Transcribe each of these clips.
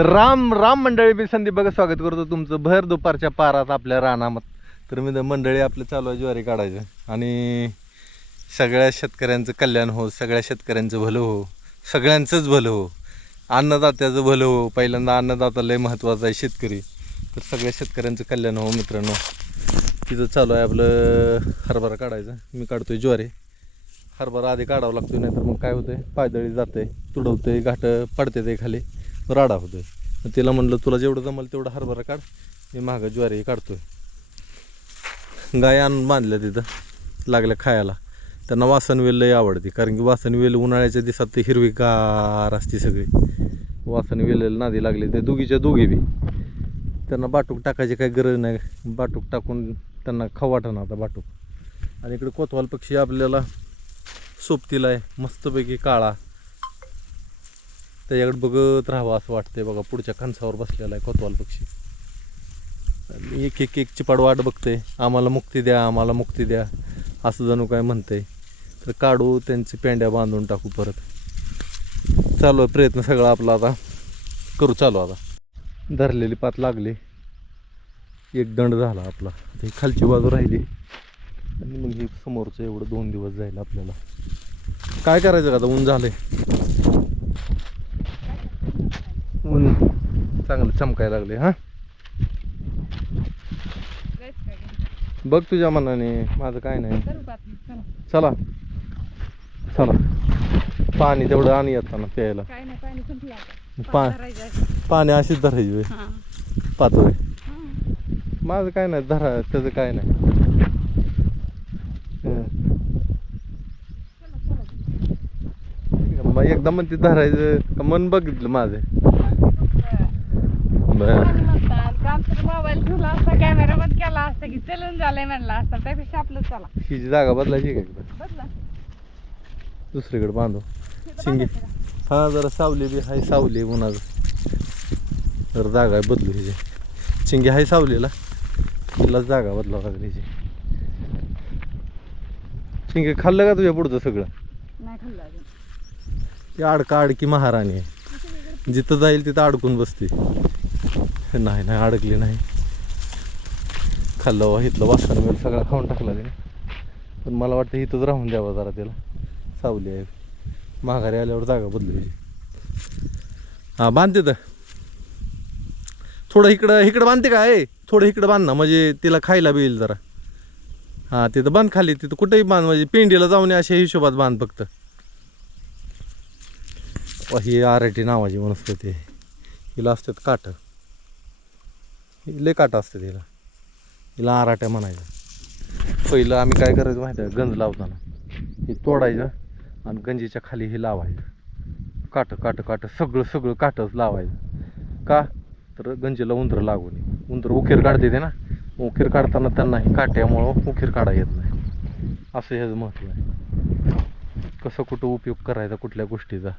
तर राम राम मंडळी, मी संदीप बघा स्वागत करतो तुमचं भर दुपारच्या पारात आपल्या रानात. तर मी मंडळी आपलं चालू आहे ज्वारी काढायचं आणि सगळ्या शेतकऱ्यांचं कल्याण हो, सगळ्या शेतकऱ्यांचं भलं हो, सगळ्यांचंच भलं हो, अन्नदात्याचं भलं हो. पहिल्यांदा अन्नदाता लय महत्त्वाचा आहे शेतकरी. तर सगळ्या शेतकऱ्यांचं कल्याण हो मित्रांनो. तिथं चालू आहे आपलं हरभरा काढायचं. मी काढतोय ज्वारी. हरभरा आधी काढावं लागतो, नाही तर मग काय होतंय, पायदळी जाते, तुडवते, घाटं पडते ते खाली, राडा होतोय. मग तिला म्हणलं तुला जेवढं जमल तेवढं हरभरा काढ, मी मागं ज्वारी काढतोय. गाय आणून बांधल्या तिथं लागल्या खायला. त्यांना वासनवेल लई आवडते, कारण की वासनवेल उन्हाळ्याच्या दिवसात ते हिरवीगार असते सगळी. वासनवेल नादी लागले ते दोघी बी. त्यांना बाटूक टाकायची काही गरज नाही, बाटूक टाकून त्यांना खाऊ वाटणं आता बाटूक. आणि इकडे कोतवाल पक्षी आपल्याला सोबतीला आहे मस्तपैकी काळा, त्याच्याकडे बघत राहावं असं वाटतंय. बघा पुढच्या कणसावर बसलेला आहे कोतवाल पक्षी. एक एक चिपाड वाट बघते, आम्हाला मुक्ती द्या, आम्हाला मुक्ती द्या असं जणू काय म्हणतंय. तर काढू त्यांची पेंड्या बांधून टाकू परत. चालू आहे प्रयत्न सगळा आपला, आता करू चालू. आता धरलेली पात लागली, एक दंड झाला आपला. ही खालची बाजू राहिली आणि मग हे समोरचं एवढं 2 दिवस जाईल आपल्याला. काय करायचं का आता, ऊन झालंय, ऊन चांगलं चमकायला लागले. हां बघ तुझ्या मनाने, माझं काय नाही. चला चला, पाणी तेवढं आणि येताना प्यायला. पाणी अशीच धरायची पातोळी. माझं काय नाही, धरा त्याचं काय नाही. मग एकदा म्हणते धरायचं का मन बघितलं माझं. मोबाईल ठेवला असता, कॅमेरा बंद केला असता की चलून झालंय म्हणला असता, त्यापेक्षा आपलं चला. ही जागा बदलायची का एकदा, बदला दुसरीकडे बांधू शिंगे. हा जरा सावली बी हाय, सावली उन्हाचं जरा जागा आहे बदलू ह्याची. शिंगे हाय सावलीला, तिला जागा बदलावं लागली ह्याची. शिंगे खाल्लं का तुझ्या पुढचं सगळं? नाही खाल्लं अजून. ती अडका अडकी महाराणी आहे, जिथं जाईल तिथं अडकून बसते. नाही नाही अडकली नाही. खाल्लं वा इथलं वासर वेळ सगळा खाऊन टाकला त्याने. पण मला वाटतं इथंच राहून द्यावं जरा, त्याला सावली आहे. माघारी आल्यावर जागा बदलायची. हां बांधते तर थोडं इकडं बांधते का आहे, थोडं इकडं बांध ना, म्हणजे तिला खायला बी येईल जरा. हां तिथं बांध खाली, तिथं कुठेही बांध, म्हणजे पिंडीला जाऊन अशा हिशोबात बांध फक्त. ही आराटी नावाची वनस्पती आहे, हिला असतात काठं, लय काठं असतात हिला. हिला आराट्या म्हणायचं. पहिलं आम्ही काय करायचं माहिती आहे, गंज लावताना हे तोडायचं आणि गंजीच्या खाली हे लावायचं. काठं सगळं काठंच लावायचं. का तर गंजीला उंदरं लागू नये. उंदरं उखेर काढते ते ना, उखेर काढताना त्यांना हे काट्यामुळं उखेर काढा येत नाही. असं ह्याचं महत्त्व आहे. कसं कुठं उपयोग करायचा कुठल्या गोष्टीचा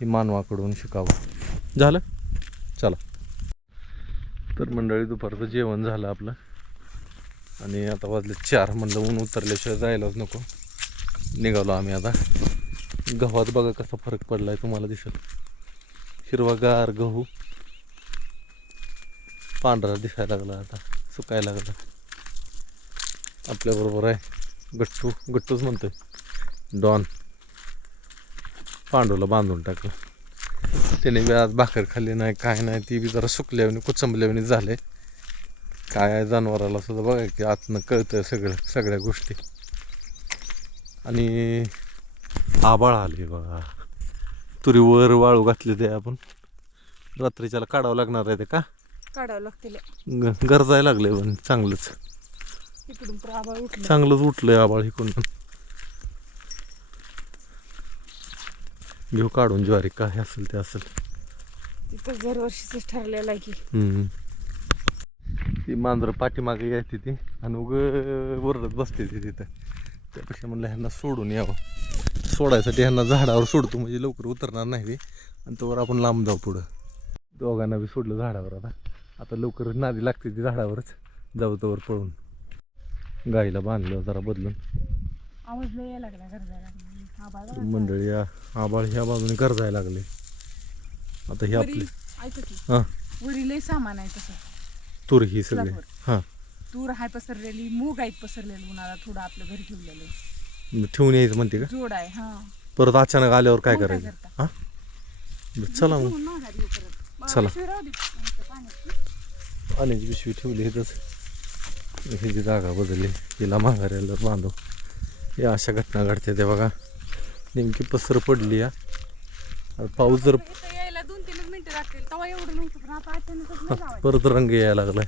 हे मानवाकडून शिकावं. झालं चला. तर मंडळी दुपारचं जेवण झालं आपलं आणि आता वाजले 4. म्हणलं ऊन उतरल्याशिवाय जायलाच नको. निघालो आम्ही आता. गव्हात बघा कसा फरक पडलाय, तुम्हाला दिसत. हिरवागार गहू पांढरा दिसायला लागला, आता सुकायला लागला. आपल्याबरोबर आहे गट्टूच म्हणतोय डॉन. पांडूला बांधून टाकलं त्याने बी. आज भाकर खाल्ली नाही, काय नाही. ती बी जरा सुकल्यावानी कुचंबल्यावानी झाले. काय जनावराला सुद्धा बघा की आतनं कळतं सगळ्या गोष्टी. आणि आबाळ आले बघा. तुरीवर वाळू घातले ते आपण रात्रीच्याला काढावं लागणार आहे ते. का काढावं लागतील, गरजायला लागले पण चांगलंच. इकडून तर आभाळ उठलं, चांगलंच उठलंय आबाळ इकडून. घेऊ काढून ज्वारी, काय असेल ते असेल. तिथं दरवर्षीच ठरलेलं आहे की. ती मांजरं पाठीमागे यायची ती आणि ओरडत बसते ती तिथं. त्यापेक्षा म्हणलं ह्यांना सोडून यावं. सोडायसाठी ह्यांना झाडावर सोडतो, म्हणजे लवकर उतरणार नाही ते, आणि तोवर आपण लांब जाऊ पुढं. दोघांना बी सोडलं झाडावर. आता लवकर नादी लागते ती झाडावरच, जाऊ तोवर पळून. गाईला बांधलं जरा बदलून. आवाज लय यायला लागला गरजायला. मंडळी आबाळ ह्या बाजूने गरजायला लागले. आता ही आपली ऐका की हां वरी लय सामान आहे तसं. तूर ही सगळी स्लॅबवर. हां तूर हाय पसरलेली, मूग आहेत पसरलेली, उन्हाळा थोडं आपल्या घरी ठेवलेलं ठेवून यायचं म्हणते का जोड आहे. हा परत अचानक आल्यावर काय मग काय करायचं करता? हां चला मग ठेवून माघारी येऊ परत. चला. पिशवी राहू दे आमच्या पाण्याची. पाण्याची पिशवी ठेवली इथंच ह्याची जागा बदलली तिला माघाऱ्याला बांधू या अशा घटना घडते ते बघा नेमकी पसर पडली या पाऊस जर इथं यायला 2-3 मिनिटं लागतील. तेव्हा एवढं नव्हतं पण आता अचानकच लय लावायचं. परत रंग यायला लागलाय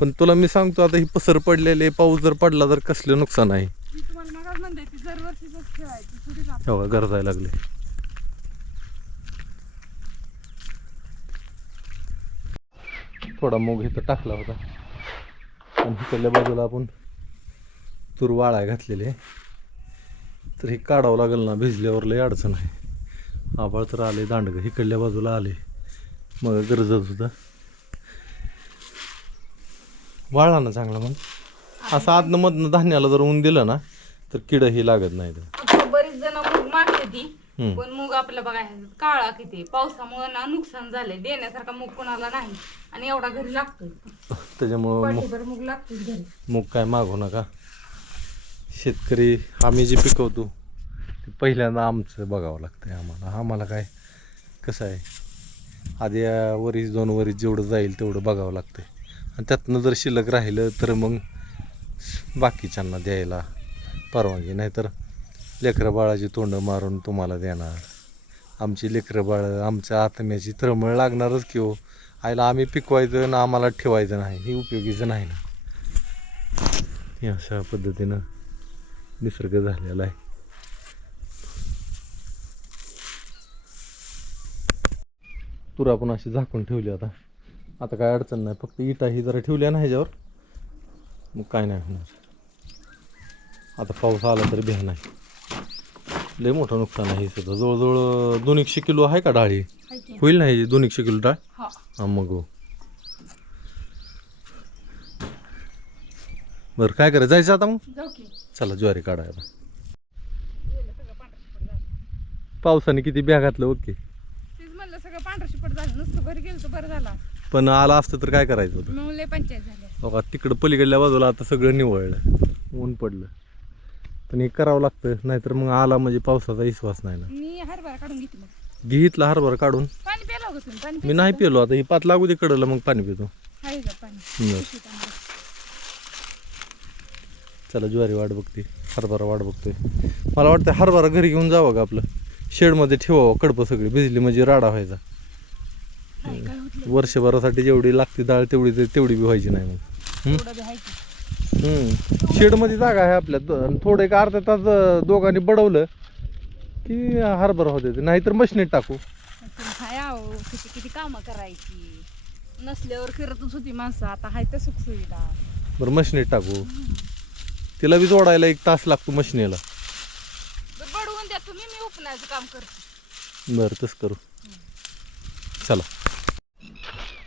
पण तुला मी सांगतो आता ही पसर पडलेले पाऊस जर पडला तर कसलं नुकसान आहे मी तुम्हाला मगाच म्हणते ती दरवर्षीच ठेवायची थोडीच आपण. तेव्हा गरजायला लागले थोडा मूग इथं टाकला होता आणि इकडल्या बाजूला आपण तूर वाळाय घातलेले तर हे काढावं लागेल ना भिजल्यावर लय अडचण आहे आभाळ तर आले दांडगं इकडल्या बाजूला आले मग गरजत होतं वाळला ना चांगला मग असं आदनं मधनं धान्याला जर ऊन दिलं ना तर किडही लागत नाही तर बरीच जण मूग मागते ती हम्म. पण मूग आपलं बघायचं काळा किती पावसामुळे ना नुकसान झालंय देण्यासारखा मूग कोणाला नाही आणि एवढा घरी लागतोय. त्याच्यामुळं पाठीभर मूग लागतोय घरी. मूग काय मागू नका शेतकरी आम्ही जे पिकवतो ते पहिल्यांदा आमचं बघावं लागतंय आम्हाला काय कसं आहे आधी वरीस 2 वरीस जेवढं जाईल तेवढं बघावं लागतंय आणि त्यातनं जर शिल्लक राहिलं तर मग बाकीच्यांना द्यायला परवानगी नाहीतर लेकरं बाळाची तोंडं मारून तुम्हाला देणार आमची लेकरं बाळं आमच्या आत्म्याची तळमळ लागणारच की हो आईला आम्ही पिकवायचं ना आम्हाला ठेवायचं नाही हे उपयोगीचं नाही ना हे अशा पद्धतीनं निसर्ग झालेला आहे तुरा पण अशी झाकून ठेवली आता काय अडचण नाही फक्त इटा ही जरा ठेवल्या ना ह्याच्यावर मग काय नाही होणार आता पाऊस आला तरी भ्या नाही लय मोठं नुकसान आहे हे सुद्धा जवळजवळ 200 किलो आहे का डाळी हाय की? होईल ना ह्याची 200 किलो डाळ हा. हा मग हो बरं काय करायचं जायचं आता मग जाऊ की. चला ज्वारी काढायला गेलं सगळं पांढरं शिपट झालं. पावसाने किती ब्या घातलं ओके तेच म्हणलं सगळं पांढरं शिपट झालं नुसतं घरी गेलं तर बरं झालं. पण आला असतं तर काय करायचं होतं मग लय पंचायत झाल्या. बघा तिकडं पलीकडल्या बाजूला आता सगळं निवळलं ऊन पडलं पण हे करावं लागतं नाहीतर मग आला म्हणजे पावसाचा विश्वास नाही ना मी हरभरा काढून घेते मग. घेतला हरभरा काढून पाणी प्यायला होतं तुम्ही? पाणी मी नाही पिलो आता ही पात लागू दे कडलं मग पाणी पितो आहे का पाणी? बरं. पिशवीत आणलं. चला ज्वारी वाट बघते हरभरा वाट बघतोय मला वाटतं हरभरा घरी घेऊन जावं का आपलं शेडमध्ये ठेवावं कडपं सगळी भिजली म्हणजे राडा व्हायचा नाही काय होतं वर्षभरासाठी जेवढी लागते डाळ तेवढी बी व्हायची नाही मग थोडं बी आहे की. शेडमध्ये जागा आहे आपल्या थोडं एक अर्धा तास दोघांनी बडवलं की हरभरा होते नाहीतर मशनीत टाकू पण हाय अहो, किती कामं करायची नसल्यावर फिरतच होती माणसं आता हाय तर सुख सुविधा. बरं मशनीत टाकू तिला बी जोडायला 1 तास लागतो मशनीला बरं बडवून द्या तुम्ही मी उपनायचं काम करते. बरं तसं करू चला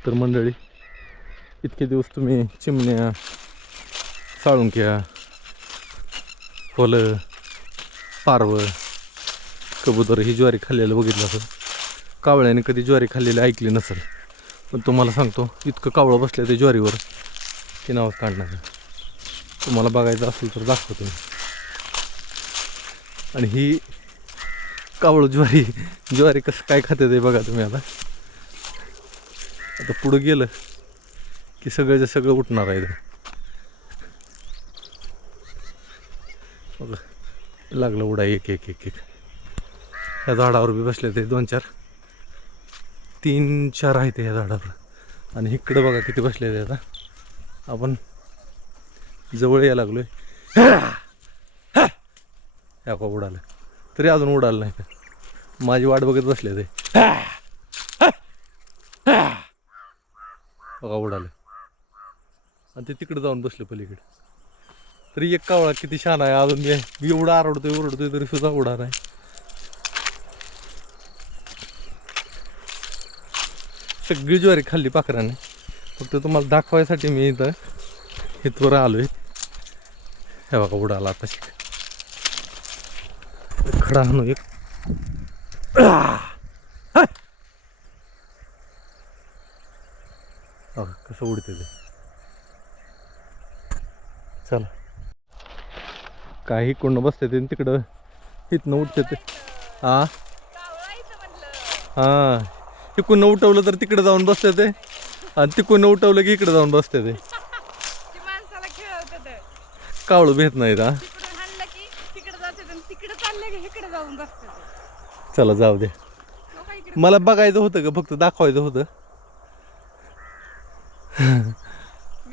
तर मंडळी इतके दिवस तुम्ही चिमण्या साळुंक्या फुलं पारवं कबूतर ही ज्वारी खाल्लेलं बघितलं असेल कावळ्याने कधी ज्वारी खाल्लेली ऐकली नसेल पण तुम्हाला सांगतो इतकं कावळं बसलं ते ज्वारीवर की नावच काढणार तुम्हाला बघायचं असेल तर दाखवतो मी आणि ही कावळं ज्वारी कसं काय खाते ते बघा तुम्ही आता पुढं गेलं की सगळं सगळं उठणार आहे बघा लागलं उडाय एक ह्या झाडावर बी बसले ते 2-4 3-4 आहेत ह्या झाडावर आणि इकडं बघा किती बसले ते आता आपण जवळ यायला लागलोय ह्या का उडालं तरी अजून उडालं नाही का माझी वाट बघत बसले ते बघा उडालं आणि ते तिकडे जाऊन बसले पलीकडे तरी एक कावळा किती छान आहे अजून मी एवढा ओरडतोय तरी सुद्धा उडा नाही सगळी ज्वारी खाल्ली पाखराने फक्त तुम्हाला दाखवायसाठी मी इथवर आलोय हे बघा उडाला आता खडा आणू एक कसं उडते ते. चला काही कोण बसते ते तिकडं इथनं उठते ते. हा हा तिकडून उठवलं तर तिकडे जाऊन बसते ते आणि तिकडून उठवलं की इकडे जाऊन बसते ते. माणसाला खेळवतात कावळं भेट नाहीत. हा तिकडून हाणलं की तिकडे जाते तिकडे चाललं की इकडे जाऊन बसतात. चला जाऊ दे. मला बघायचं होतं का फक्त दाखवायचं होतं.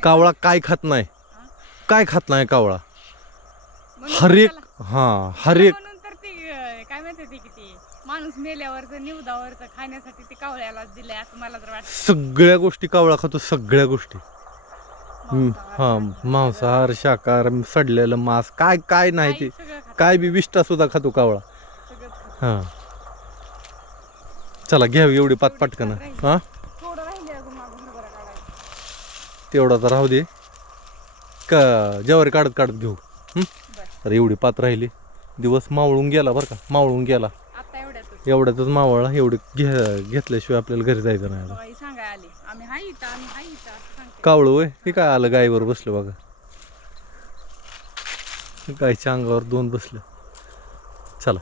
कावळा काय खात नाही, काय खात नाही कावळा. हर एक हर एक म्हणून तर ती काय माहिती ती किती माणूस मेल्यावरचं निवदावरचं खाण्यासाठी ते कावळ्याला दिलंय असं मला तर वाटतं. सगळ्या गोष्टी कावळा खातो, सगळ्या गोष्टी. हा मांसाहार, शाकाहार, सडलेलं मांस, काय काय नाही ते, काय बी विष्ठा सुद्धा खातो कावळा. हा चला घ्यावी एवढी पात पटकन. हा थोडं राहिले अजून माझं हरभरा काढायला. तेवढा तर राहू दे का ज्वारी काढत काढत घेऊ. तर एवढी पात राहिली. दिवस मावळून गेला बरं का, मावळून गेला. आता एवढ्यातच मावळला. एवढी घेतल्याशिवाय आपल्याला घरी जायचं नाही. बाई सांगाय आली आम्ही हाय इथं असं सांगते. कावळं वय हे काय आलं गायीवर बसलं बघा. गायच्या अंगावर 2 बसलं. चला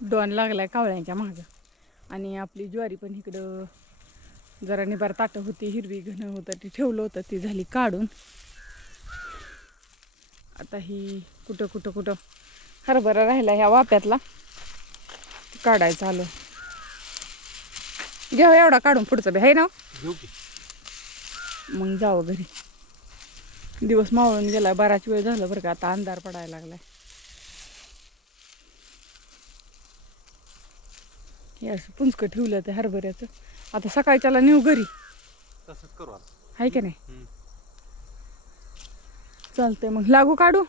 डॉन लागलाय कावळ्यांच्या मागं. आणि आपली ज्वारी पण इकडं जरा निबार ताटं होती, हिरवी घन होतं, ती ठेवलं होतं, ती झाली काढून. आता ही कुठं कुठं कुठं हरभरा राहिला ह्या वाप्यातला काढायचं आलो. घ्यावं एवढा काढून पुढचं बी आहे ना. मग जावं घरी. दिवस मावळून गेला, बराच वेळ झाला बरं का. आता अंधार पडायला लागलाय. हे असं पुंचकं ठेवलं ते हरभऱ्याचं. आता सकाळच्याला नेऊ घरी. तसंच करू आता. आहे की नाही. चालतंय मग लागू काढू.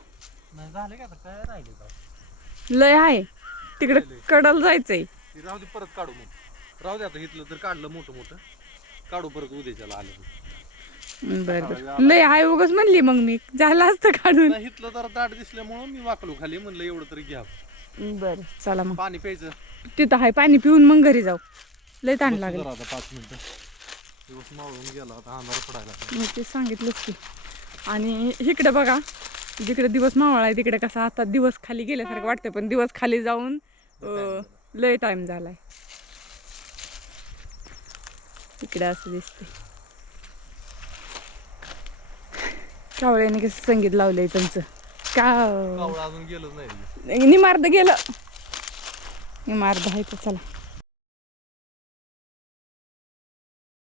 झाले का काय राहिले का? लय आहे तिकडे कडल जायचंय. राहू दे परत काढू मग. राहू दे आता इथलं तर काढलं मोठं मोठं. काढू परत उद्याच्याला आलं. बरं लय आहे उगाच म्हणली मग मी. झालं असतं काढून. इथलं जरा दाट दिसल्यामुळं मी वाकलो खाली, म्हणलं एवढं तरी घ्या. बरं चला मग. पाणी प्यायचं तिथं आहे, पाणी पिऊन मग घरी जाऊ. लय ताण लागेल. आता 5 मिनिटं. दिवस मावळून गेला, आता अंधार पडायला. मी ते सांगितलंच की. आणि इकडे बघा, जिकडे दिवस मावळा आहे तिकडे कसा आता दिवस खाली गेल्यासारखं वाटतं, पण दिवस खाली जाऊन लय टाइम झालाय. इकडे असं दिसते. कावळ्याने कसं संगीत लावलंय त्यांचं. कावळा अजून गेलं नाही. निमार्द गेलं. निमार्द आहे तर चला.